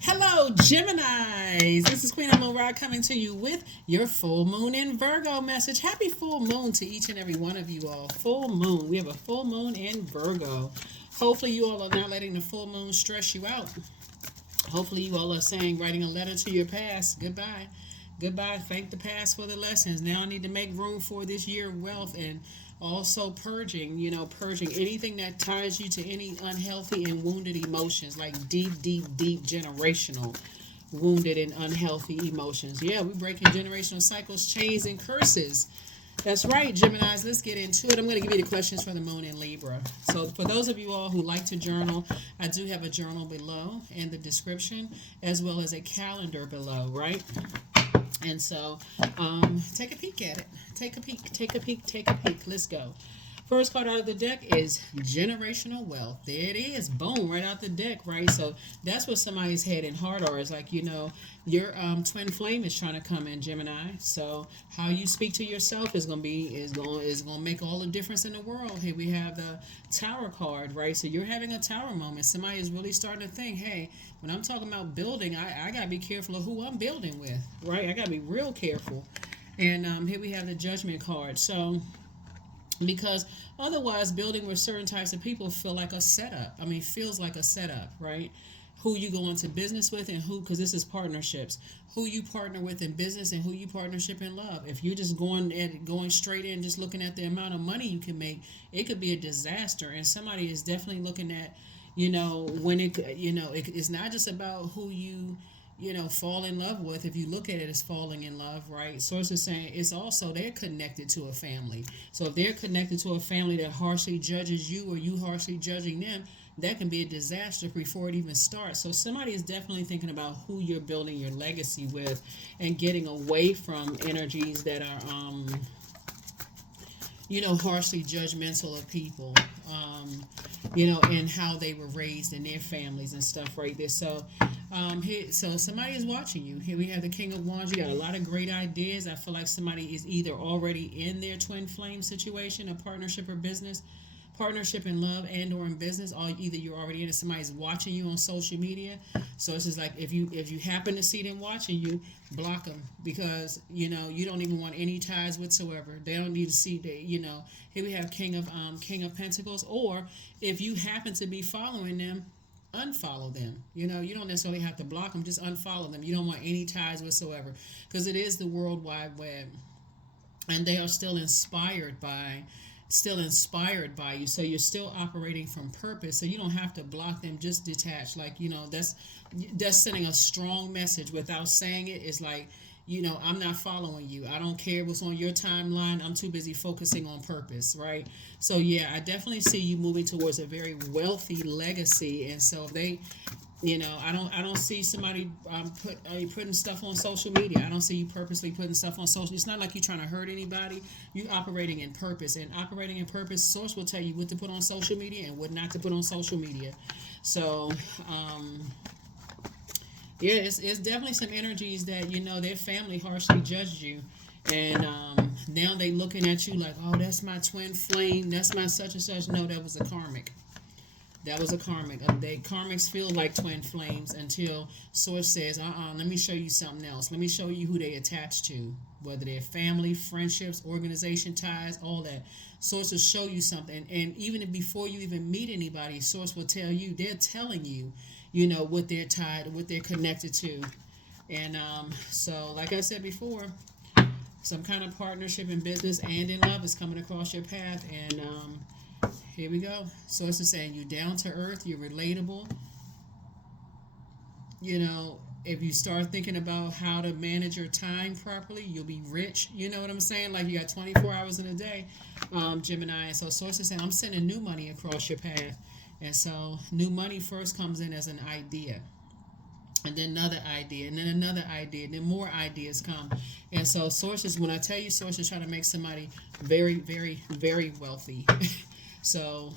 Hello, Geminis. This is Queen Amun Ra coming to you with your full moon in Virgo message. Happy full moon to each and every one of you all. Full moon. We have a full moon in Virgo. Hopefully, you all are not letting the full moon stress you out. Hopefully, you all are saying, writing a letter to your past. Goodbye. Goodbye. Thank the past for the lessons. Now I need to make room for this year of wealth and also purging, purging anything that ties you to any unhealthy and wounded emotions, like deep, deep, deep generational wounded and unhealthy emotions. Yeah, we're breaking generational cycles, chains, and curses. That's right, Geminis. Let's get into it. I'm going to give you the questions for the moon in Libra. So, for those of you all who like to journal, I do have a journal below in the description, as well as a calendar below, right? And so, take a peek at it. Take a peek, take a peek, take a peek. Let's go. First card out of the deck is generational wealth. There it is. Boom, right out the deck, right? So that's what somebody's head and heart are. Is like, your twin flame is trying to come in, Gemini. So how you speak to yourself is gonna make all the difference in the world. Here we have the Tower card, right? So you're having a tower moment. Somebody is really starting to think, hey, when I'm talking about building, I gotta be careful of who I'm building with, right? I gotta be real careful. And here we have the Judgment card. So because otherwise building with certain types of people feels like a setup, right? Who you go into business with, and who, because this is partnerships, who you partner with in business and who you partnership in love. If you're just going straight in, just looking at the amount of money you can make, it could be a disaster. And somebody is definitely looking at, when it's not just about who you fall in love with. If you look at it as falling in love, right? Source is saying it's also they're connected to a family. So if they're connected to a family that harshly judges you, or you harshly judging them, that can be a disaster before it even starts. So somebody is definitely thinking about who you're building your legacy with, and getting away from energies that are harshly judgmental of people, and how they were raised in their families and stuff right there. So, so somebody is watching you. Here we have the King of Wands. You got a lot of great ideas. I feel like somebody is either already in their twin flame situation, a partnership or business, partnership in love and or in business, or either you're already in it, somebody's watching you on social media. So it's just like, if you happen to see them watching you, block them, because you don't even want any ties whatsoever. They don't need to see that. Here we have King of Pentacles. Or if you happen to be following them, unfollow them. You don't necessarily have to block them, just unfollow them. You don't want any ties whatsoever, because it is the World Wide Web, and they are still inspired by you. So you're still operating from purpose. So you don't have to block them, just detach. Like, that's sending a strong message without saying it. It's like, I'm not following you. I don't care what's on your timeline. I'm too busy focusing on purpose, right? So yeah, I definitely see you moving towards a very wealthy legacy. And so I don't see somebody putting stuff on social media. I don't see you purposely putting stuff on social. It's not like you're trying to hurt anybody. You're operating in purpose, and operating in purpose, Source will tell you what to put on social media and what not to put on social media. So, yeah, it's definitely some energies that their family harshly judged you, and now they looking at you like, oh, that's my twin flame, that's my such and such. No, that was a karmic. That was a karmic. They karmics feel like twin flames until Source says, let me show you something else. Let me show you who they attach to, whether they're family, friendships, organization ties, all that. Source will show you something. And even if before you even meet anybody, Source will tell you, they're telling you, what they're tied, what they're connected to. And so, like I said before, some kind of partnership in business and in love is coming across your path. And here we go. Source is saying you down to earth, you're relatable. If you start thinking about how to manage your time properly, you'll be rich. You know what I'm saying? Like, you got 24 hours in a day, Gemini. And so Source is saying, I'm sending new money across your path. And so new money first comes in as an idea, and then another idea, and then another idea, and then more ideas come. And so sources, when I tell you, sources try to make somebody very, very, very wealthy. So,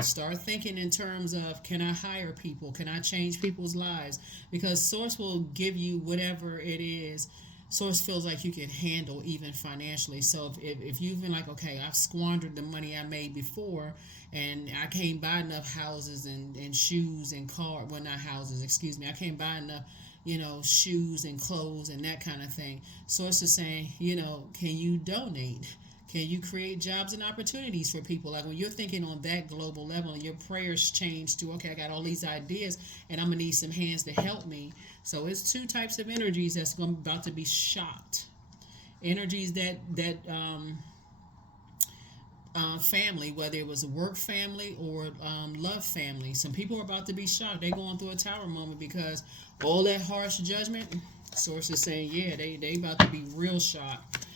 start thinking in terms of, can I hire people? Can I change people's lives? Because Source will give you whatever it is Source feels like you can handle even financially. So if you've been like, okay, I've squandered the money I made before and I can't buy enough houses and shoes and car, well, not houses, excuse me. I can't buy enough, shoes and clothes and that kind of thing. Source is saying, can you donate? Can you create jobs and opportunities for people? Like when you're thinking on that global level and your prayers change to, okay, I got all these ideas and I'm going to need some hands to help me. So it's two types of energies that's about to be shocked. Energies that family, whether it was a work family or love family. Some people are about to be shocked. They're going through a tower moment because all that harsh judgment, Source is saying, yeah, they about to be real shocked.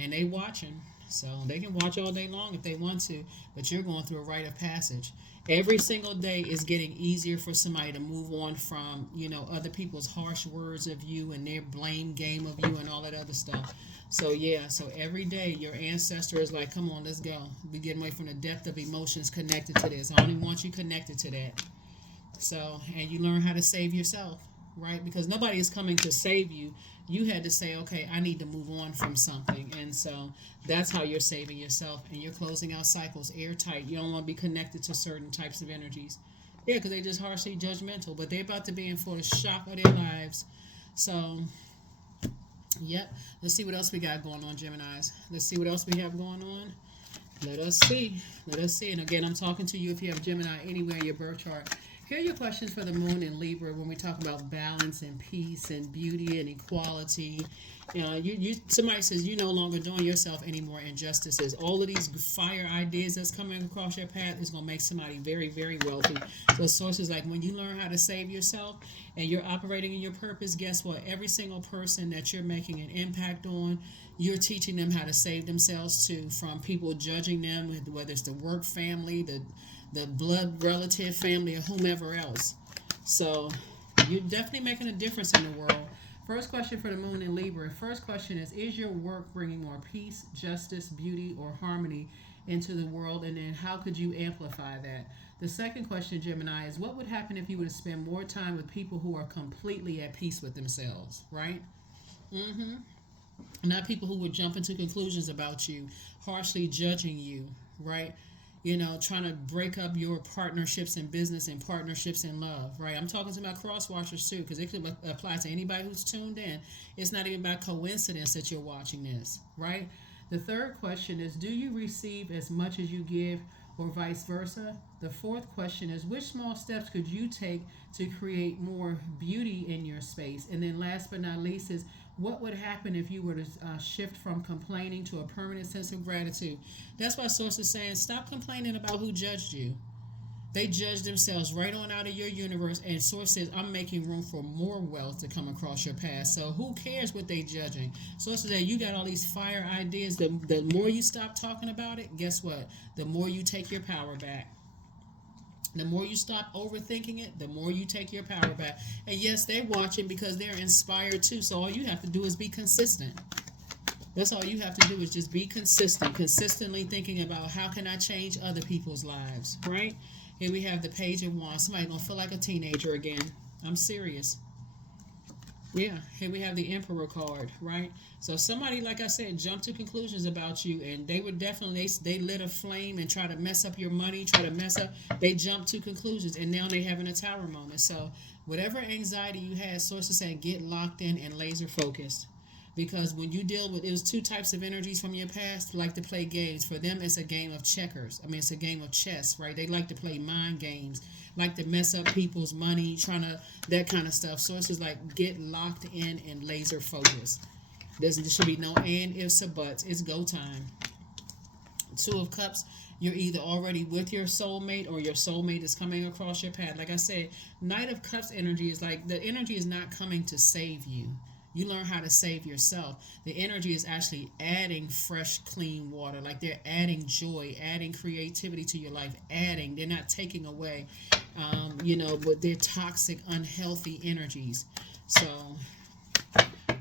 And they watching. So they can watch all day long if they want to, but you're going through a rite of passage. Every single day is getting easier for somebody to move on from, other people's harsh words of you and their blame game of you and all that other stuff. So yeah, so every day your ancestor is like, come on, let's go. We're getting away from the depth of emotions connected to this. I only want you connected to that. So, and you learn how to save yourself, right? Because nobody is coming to save you. You had to say, okay, I need to move on from something. And so that's how you're saving yourself. And you're closing out cycles airtight. You don't want to be connected to certain types of energies. Yeah, because they're just harshly judgmental. But they're about to be in for the shock of their lives. So, yep. Let's see what else we got going on, Geminis. Let's see what else we have going on. Let us see. Let us see. And again, I'm talking to you if you have Gemini anywhere in your birth chart. Here are your questions for the moon in Libra when we talk about balance and peace and beauty and equality. Somebody says you're no longer doing yourself any more injustices. All of these fire ideas that's coming across your path is going to make somebody very, very wealthy. So sources like when you learn how to save yourself and you're operating in your purpose, guess what? Every single person that you're making an impact on, you're teaching them how to save themselves too, from people judging them, whether it's the work family, the blood relative family, or whomever else. So you're definitely making a difference in the world. First question for the moon in Libra. First question is your work bringing more peace, justice, beauty, or harmony into the world? And then how could you amplify that? The second question, Gemini, is what would happen if you were to spend more time with people who are completely at peace with themselves, right? Mm-hmm. Not people who would jump into conclusions about you, harshly judging you, right? Trying to break up your partnerships in business and partnerships in love, right? I'm talking to my cross watchers too, because it could apply to anybody who's tuned in. It's not even by coincidence that you're watching this, right? The third question is, do you receive as much as you give or vice versa? The fourth question is, which small steps could you take to create more beauty in your space? And then last but not least is, what would happen if you were to shift from complaining to a permanent sense of gratitude? That's why Source is saying, stop complaining about who judged you. They judge themselves right on out of your universe, and Source says, I'm making room for more wealth to come across your path. So who cares what they judging? Source says that you got all these fire ideas. The more you stop talking about it, guess what? The more you take your power back. The more you stop overthinking it, the more you take your power back. And yes, they're watching because they're inspired too. So all you have to do is be consistent. That's all you have to do is just be consistent. Consistently thinking about how can I change other people's lives, right? Here we have the Page of Wands. Somebody gonna feel like a teenager again. I'm serious. Yeah, here we have the Emperor card, right? So somebody, like I said, jumped to conclusions about you, and they were definitely, they lit a flame and try to mess up your money, try to mess up, they jumped to conclusions, and now they're having a tower moment. So whatever anxiety you had, Source is saying, get locked in and laser focused. Because when you deal with, it was two types of energies from your past, like to play games. For them, it's a game of checkers. I mean, it's a game of chess, right? They like to play mind games, like to mess up people's money, trying to, that kind of stuff. So it's just like, get locked in and laser focused. There should be no and, ifs, or buts. It's go time. Two of Cups, you're either already with your soulmate or your soulmate is coming across your path. Like I said, Knight of Cups energy is like, the energy is not coming to save you. You learn how to save yourself. The energy is actually adding fresh, clean water. Like they're adding joy, adding creativity to your life, adding. They're not taking away, but they're toxic, unhealthy energies. So,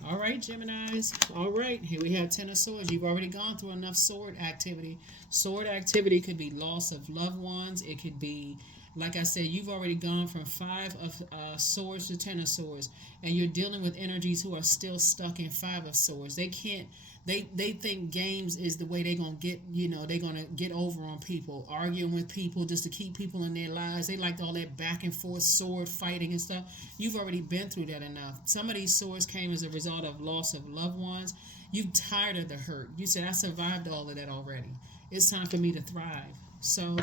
all right, Geminis. All right, here we have Ten of Swords. You've already gone through enough sword activity. Sword activity could be loss of loved ones. It could be Like I said, you've already gone from 5 of swords to 10 of swords, and you're dealing with energies who are still stuck in 5 of swords. They can't. They think games is the way they're gonna get. They're gonna get over on people, arguing with people just to keep people in their lives. They like all that back and forth sword fighting and stuff. You've already been through that enough. Some of these swords came as a result of loss of loved ones. You're tired of the hurt. You said, I survived all of that already. It's time for me to thrive. So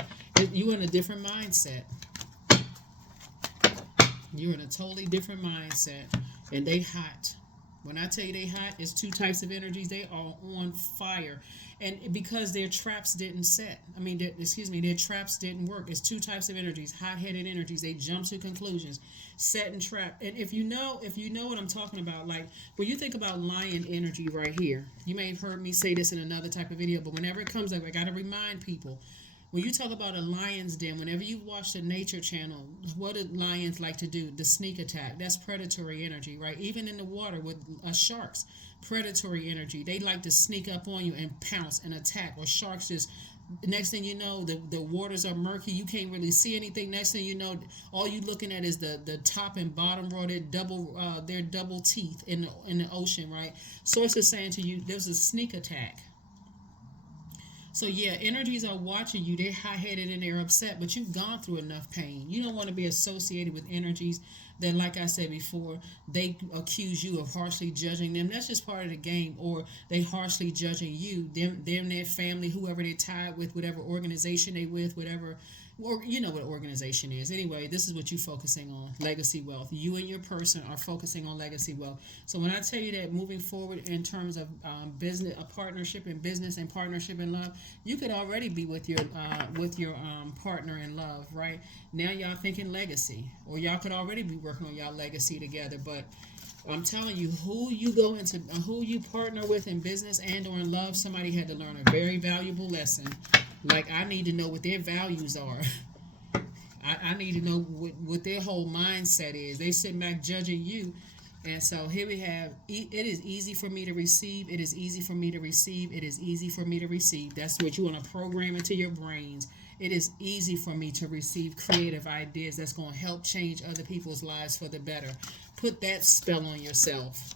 you're in a different mindset. You're in a totally different mindset. And they hot. When I tell you they hot, it's 2 types of energies. They are on fire. And because their traps didn't set. Their traps didn't work. It's 2 types of energies. Hot-headed energies. They jump to conclusions. Set and trap. And if you know what I'm talking about, like when you think about lion energy right here, you may have heard me say this in another type of video, but whenever it comes up, I got to remind people. When you talk about a lion's den, whenever you watch the Nature Channel, what do lions like to do? The sneak attack. That's predatory energy, right? Even in the water with sharks, predatory energy. They like to sneak up on you and pounce and attack. Or sharks just, next thing you know, the waters are murky. You can't really see anything. Next thing you know, all you looking at is the top and bottom row. Their double teeth in the ocean, right? Source is saying to you, there's a sneak attack. So yeah, energies are watching you. They're hot-headed and they're upset, but you've gone through enough pain. You don't want to be associated with energies that, like I said before, they accuse you of harshly judging them. That's just part of the game. Or they harshly judging you, them, their family, whoever they're tied with, whatever organization they with, whatever, or you know what organization is. Anyway, this is what you're focusing on, legacy wealth. You and your person are focusing on legacy wealth. So when I tell you that moving forward in terms of business, a partnership in business and partnership in love, you could already be with your partner in love, right? Now y'all thinking legacy, or y'all could already be working on y'all legacy together. But I'm telling you, who you partner with in business and or in love, somebody had to learn a very valuable lesson. Like, I need to know what their values are. I need to know what their whole mindset is. They sit back judging you. And so here we have, it is easy for me to receive. It is easy for me to receive. It is easy for me to receive. That's what you want to program into your brains. It is easy for me to receive creative ideas that's going to help change other people's lives for the better. Put that spell on yourself.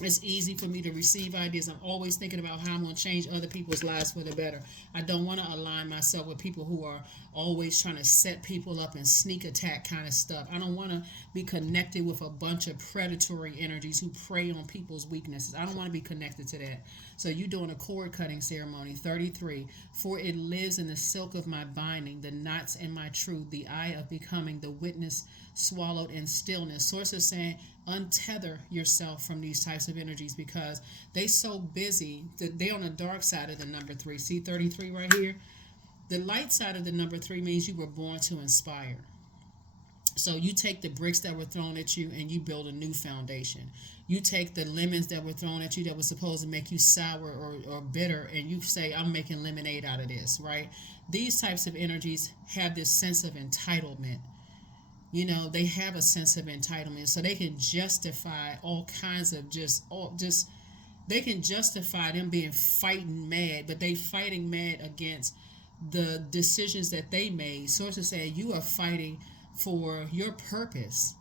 It's easy for me to receive ideas. I'm always thinking about how I'm going to change other people's lives for the better. I don't want to align myself with people who are always trying to set people up and sneak attack kind of stuff. I don't want to be connected with a bunch of predatory energies who prey on people's weaknesses. I don't want to be connected to that. So you're doing a cord cutting ceremony. 33. For it lives in the silk of my binding, the knots in my truth, the eye of becoming, the witness swallowed in stillness. Source is saying, untether yourself from these types of energies because they so busy that they on the dark side of the number 3. See 33 right here? The light side of the number 3 means you were born to inspire. So you take the bricks that were thrown at you and you build a new foundation. You take the lemons that were thrown at you that were supposed to make you sour or bitter, and you say, I'm making lemonade out of this, right? These types of energies have this sense of entitlement. You know, they have a sense of entitlement, so they can justify all kinds of they can justify them being fighting mad, but they fighting mad against the decisions that they made. Sources say you are fighting for your purpose,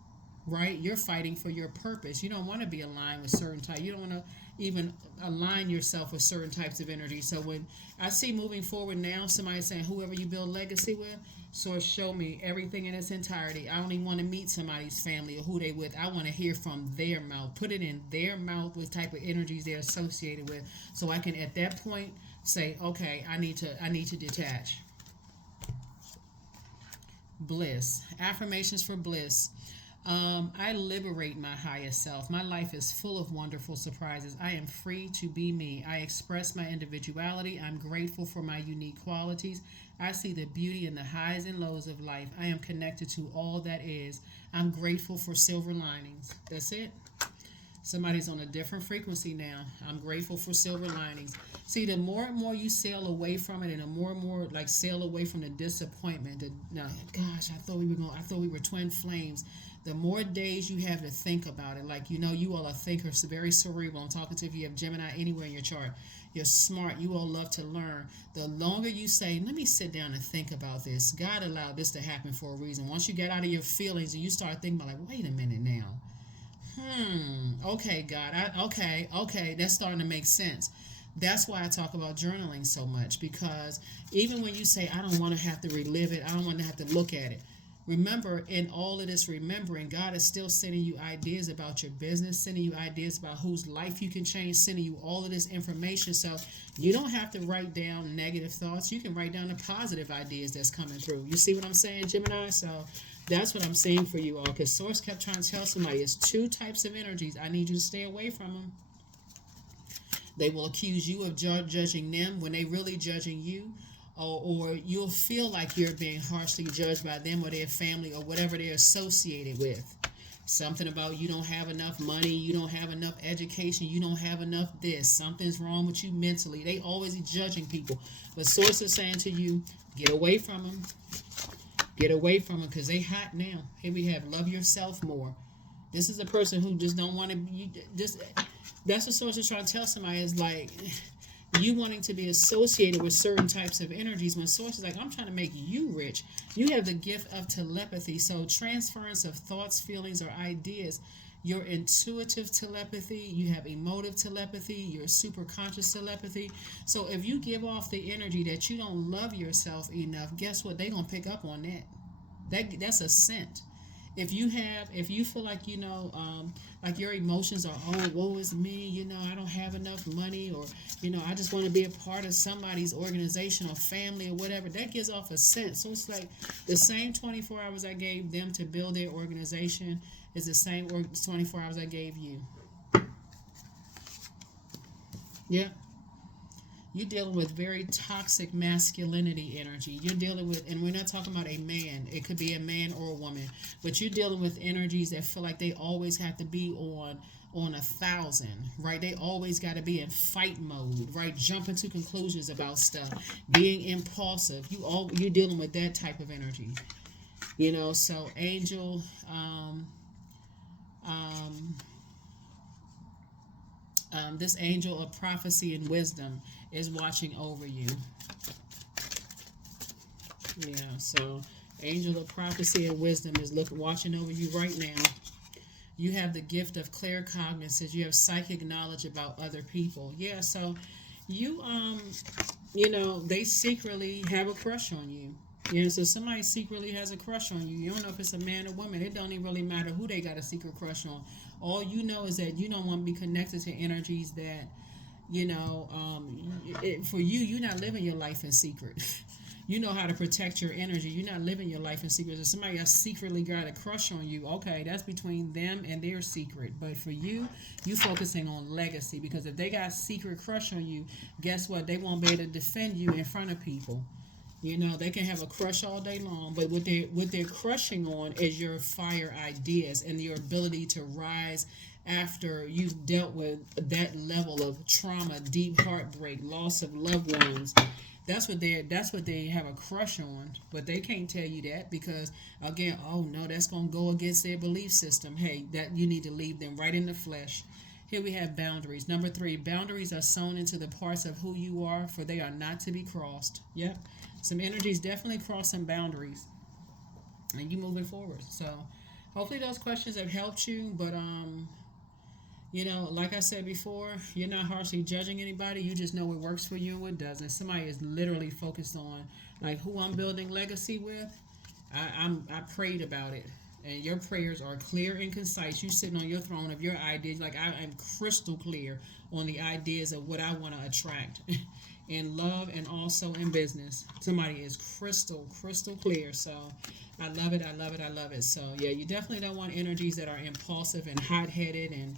right? You're fighting for your purpose. You don't want to be aligned with certain types. You don't want to even align yourself with certain types of energy. So when I see moving forward now, somebody saying whoever you build legacy with, Source, show me everything in its entirety. I don't even want to meet somebody's family or who they with. I want to hear from their mouth. Put it in their mouth what type of energies they're associated with, so I can at that point say, okay, I need to detach. Bliss. Affirmations for bliss. I liberate my highest self. My life is full of wonderful surprises. I am free to be me. I express my individuality. I'm grateful for my unique qualities. I see the beauty in the highs and lows of life. I am connected to all that is. I'm grateful for silver linings. That's it. Somebody's on a different frequency now. I'm grateful for silver linings. See, the more and more you sail away from it, and the more and more like sail away from the disappointment. No, gosh, I thought we were twin flames. The more days you have to think about it, like you all are thinkers, very cerebral. I'm talking to if you have Gemini anywhere in your chart. You're smart. You all love to learn. The longer you say, let me sit down and think about this. God allowed this to happen for a reason. Once you get out of your feelings and you start thinking about, like, wait a minute now. Okay, God. Okay. That's starting to make sense. That's why I talk about journaling so much, because even when you say, I don't want to have to relive it, I don't want to have to look at it. Remember, in all of this remembering, God is still sending you ideas about your business, sending you ideas about whose life you can change, sending you all of this information. So you don't have to write down negative thoughts. You can write down the positive ideas that's coming through. You see what I'm saying, Gemini? So that's what I'm saying for you all, because Source kept trying to tell somebody it's two types of energies. I need you to stay away from them. They will accuse you of judging them when they really judging you. Or you'll feel like you're being harshly judged by them or their family or whatever they're associated with. Something about you don't have enough money, you don't have enough education, you don't have enough this, something's wrong with you mentally. They always judging people. But Source is saying to you, get away from them. Get away from them, because they hot now. Here we have love yourself more. This is a person who just don't want to be, that's what Source is trying to tell somebody, is like, you wanting to be associated with certain types of energies, when Source is like, I'm trying to make you rich. You have the gift of telepathy. So transference of thoughts, feelings, or ideas. Your intuitive telepathy, you have emotive telepathy, your super conscious telepathy. So if you give off the energy that you don't love yourself enough, guess what? They're going to pick up on that. That's a scent. If you feel like, like your emotions are, oh, woe is me, I don't have enough money, or, I just want to be a part of somebody's organization or family or whatever, that gives off a scent. So it's like the same 24 hours I gave them to build their organization is the same 24 hours I gave you. Yeah. You're dealing with very toxic masculinity energy. You're dealing with, and we're not talking about a man. It could be a man or a woman. But you're dealing with energies that feel like they always have to be on 1,000, right? They always got to be in fight mode, right? Jumping to conclusions about stuff. Being impulsive. You're dealing with that type of energy. So Angel, this angel of prophecy and wisdom is watching over you. Yeah, so angel of prophecy and wisdom is watching over you right now. You have the gift of claircognizance. You have psychic knowledge about other people. Yeah, so you, they secretly have a crush on you. So somebody secretly has a crush on you. You don't know if it's a man or woman. It don't even really matter who they got a secret crush on. All you know is that you don't want to be connected to energies that, for you, you're not living your life in secret. You know how to protect your energy. You're not living your life in secret. If somebody else secretly got a crush on you, okay, that's between them and their secret. But for you, you focusing on legacy, because if they got a secret crush on you, guess what? They won't be able to defend you in front of people. They can have a crush all day long, but what they're crushing on is your fire ideas and your ability to rise after you've dealt with that level of trauma, deep heartbreak, loss of loved ones. That's what they have a crush on, but they can't tell you that, because again, oh no, that's gonna go against their belief system. Hey, that you need to leave them right in the flesh. Here we have boundaries. Number 3, boundaries are sewn into the parts of who you are, for they are not to be crossed. Yep. Some energies definitely crossing boundaries, and you moving forward. So hopefully those questions have helped you. But like I said before, you're not harshly judging anybody. You just know what works for you and what doesn't. Somebody is literally focused on like who I'm building legacy with. I prayed about it, and your prayers are clear and concise. You sitting on your throne of your ideas. Like I am crystal clear on the ideas of what I want to attract. In love and also in business. Somebody is crystal clear. So I love it. So yeah, you definitely don't want energies that are impulsive and hot-headed and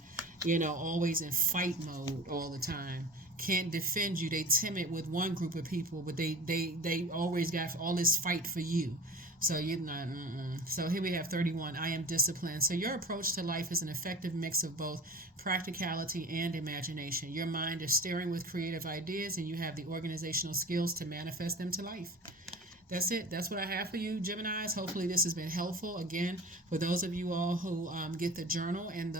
always in fight mode all the time. Can't defend you. They timid with one group of people, but they always got all this fight for you. So you're not. So here we have 31. I am disciplined. So your approach to life is an effective mix of both practicality and imagination. Your mind is staring with creative ideas, and you have the organizational skills to manifest them to life. That's it. That's what I have for you, Geminis. Hopefully, this has been helpful. Again, for those of you all who get the journal and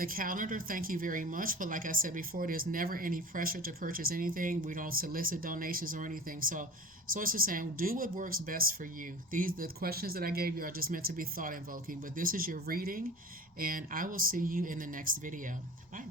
the calendar, thank you very much. But like I said before, there's never any pressure to purchase anything. We don't solicit donations or anything. So Source is saying, do what works best for you. The questions that I gave you are just meant to be thought invoking. But this is your reading, and I will see you in the next video. Bye.